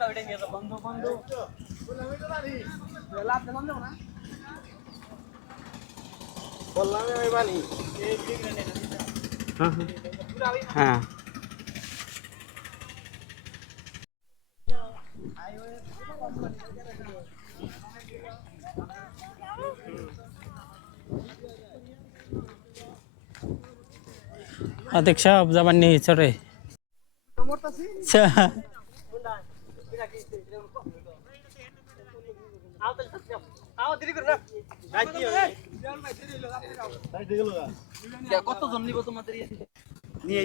সাইডে যাব আমরা টুন টুন করে এখানে তোমাদের? হ্যাঁ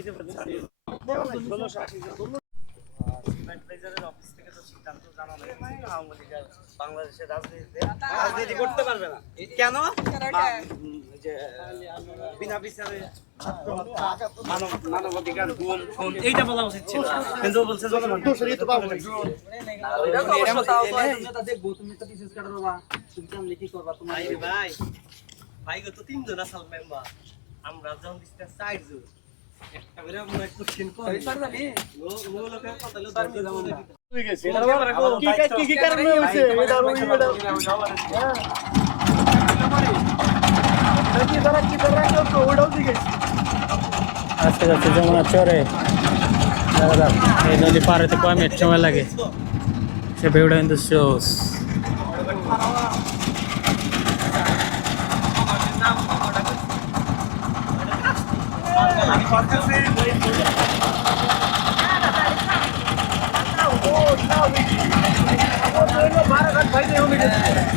আতিক সাহেব যাবার নেই চরে কতজন নিব তোমাদের? বাংলাদেশের রাজনীতিতে রাজনীতি করতে পারবে না। কেন? যে বিনা বিচারে ছাত্র হত্যা, মানব মানবাধিকার গুম খুন এইটা বলা উচিত ছিল। কিন্তু বলছে জনগণ ভাই ভাই তো আমরা যখন কি কারণে হইছে এটা ওই এটা কি তারা কি তারা তো ওটাও দিকে আজকে যাচ্ছে যমুনা চরে। এই নদী পার কয় মিনিট সময় লাগে? সে ভিউটা কিন্তু শোস મારા ઘર ભાઈ ને એવું નીકળે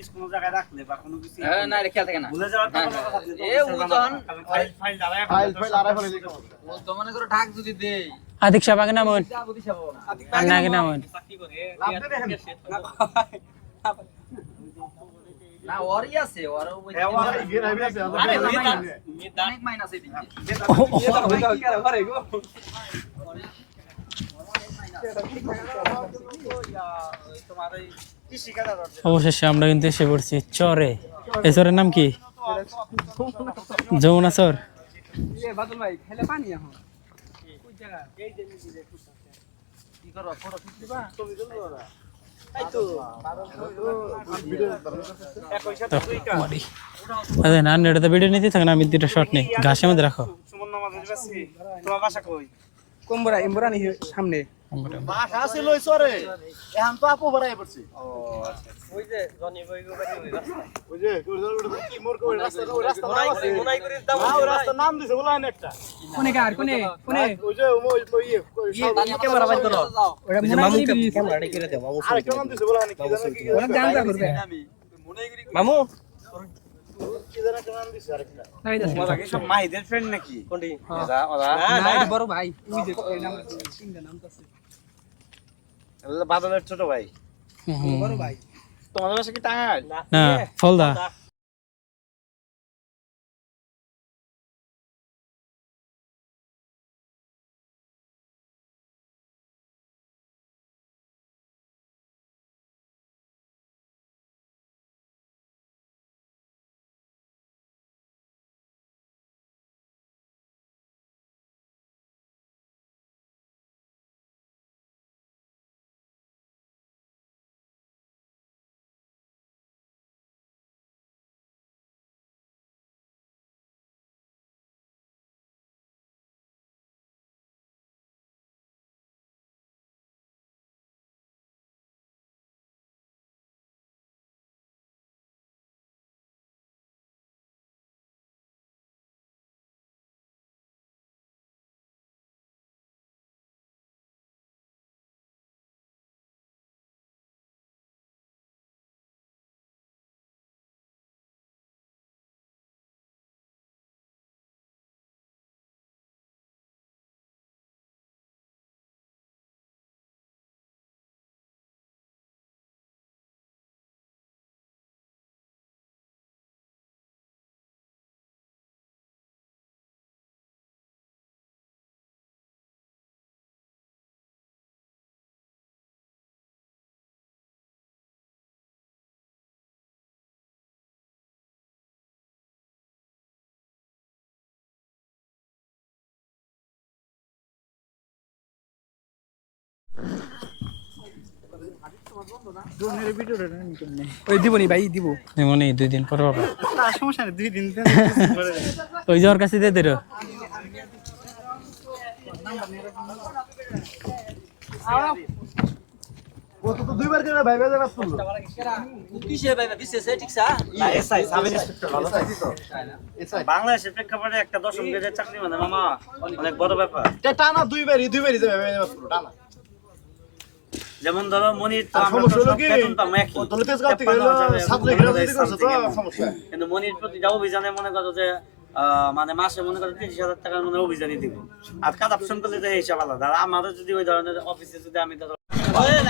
জিনিস কোনো জায়গায় রাখলে বা কোনো কিছু না রে খেয়াল থাকে না ভুলে যাওয়ার এ উজন। ফাইল- ফাইল দাঁড়ায় ফাইল ফাইল আড়াই ফেলে ও তো মনে করো ঢাক যদি দেই আতিক সাহেব আগে নামুন যাব দিশা পাবো না আগে নামুন না ওরই আছে ওর ওই হ্যাঁ, আরে, অনেক মাইনাস এদিকে তোমার। অবশেষে আমরা কিন্তু এসে পড়ছি চরে। এই চরের নাম কি? যমুনা চর। না নেটাতে ভিডিও নিতে থাকে না, আমি নেই। ঘাসের মধ্যে রাখো। তোমার বাসা কই? সামনে। বাসা আছে লই সরে এখন তো আপু বাড়াই পড়ছে। ওই যে জনি বই ওই যে কি মোর কই রাস্তা ওই রাস্তা নাম আছে। মোনাই করে দাও ওই রাস্তা নাম দিছে বলা না একটা। কোনে কার কোনে কোনে? ওই যে ওই ওই ইয়ে ক্যামেরা বাইর করো। ওটা মনে মামু দাও আরে কেমন দিছে। কি জানো কি করবে। মামু? মাহিদের ফ্রেন্ড নাকি? বড় ভাই। ওই যে নাম আছে তিনটা নাম আছে বাদলের ছোট ভাই। বড় ভাই। তোমাদের বাসা কি টাঙ্গাইল? না ফলদা। ওই দিব ভাই দিব। এমনই দুই দিন পর পাবা। সমস্যা নেই দুই দিন ওই যে ওর কাছে দিয়ে দিল দুইবার করে ভাই সাব ইন্সপেক্টর ভালো বাংলাদেশের প্রেক্ষাপটে একটা দশম গ্রেডের চাকরি মানে মামা অনেক বড় ব্যাপার। টানা দুইবারই দুইবারই ভাই টানা। যেমন ধরো মনির তো আর আমরা তো সমস্যা হলো সব কি? বেতন পাবো একই। ও দলিতের কাছ থেকে হলো 53,000 ছাত্র এর ঘেরা মধ্যে যদি করছে তো something সমস্যা। কিন্তু মনির প্রতিটা অভিযানে মনে করো যে মানে মাসে মনে করো তিরিশ হাজার টাকার মনে অভিযানই দিব। আর কাদাপশন করলে তো হিসাব আলাদা। আর আমাদের যদি ওই ধরনের অফিসে যদি আমি ধরো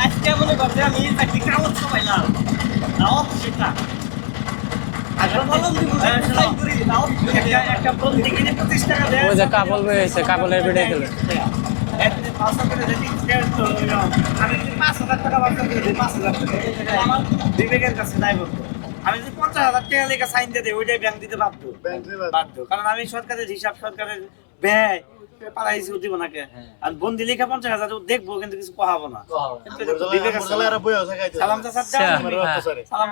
আজকে মনে আমি কাগজ সেটা। প্রতি যে কাবল রয়েছে কাবলের ভিডিও খেলে বিবেকের কাছে নাই বলতো। আমি যদি পঞ্চাশ হাজার টাকা লেখা সাইন দিয়ে দিই, ওইটাই ব্যাংক দিতে বাধ্য। বাধ্য। কারণ আমি সরকারের হিসাব সরকারের ব্যয় পাড়াইছি দিব নাকে আর বন্দি লেখা পঞ্চাশ হাজার দেখব কিন্তু কিছু কহাবো না। সালাম। হ্যাঁ। সালাম।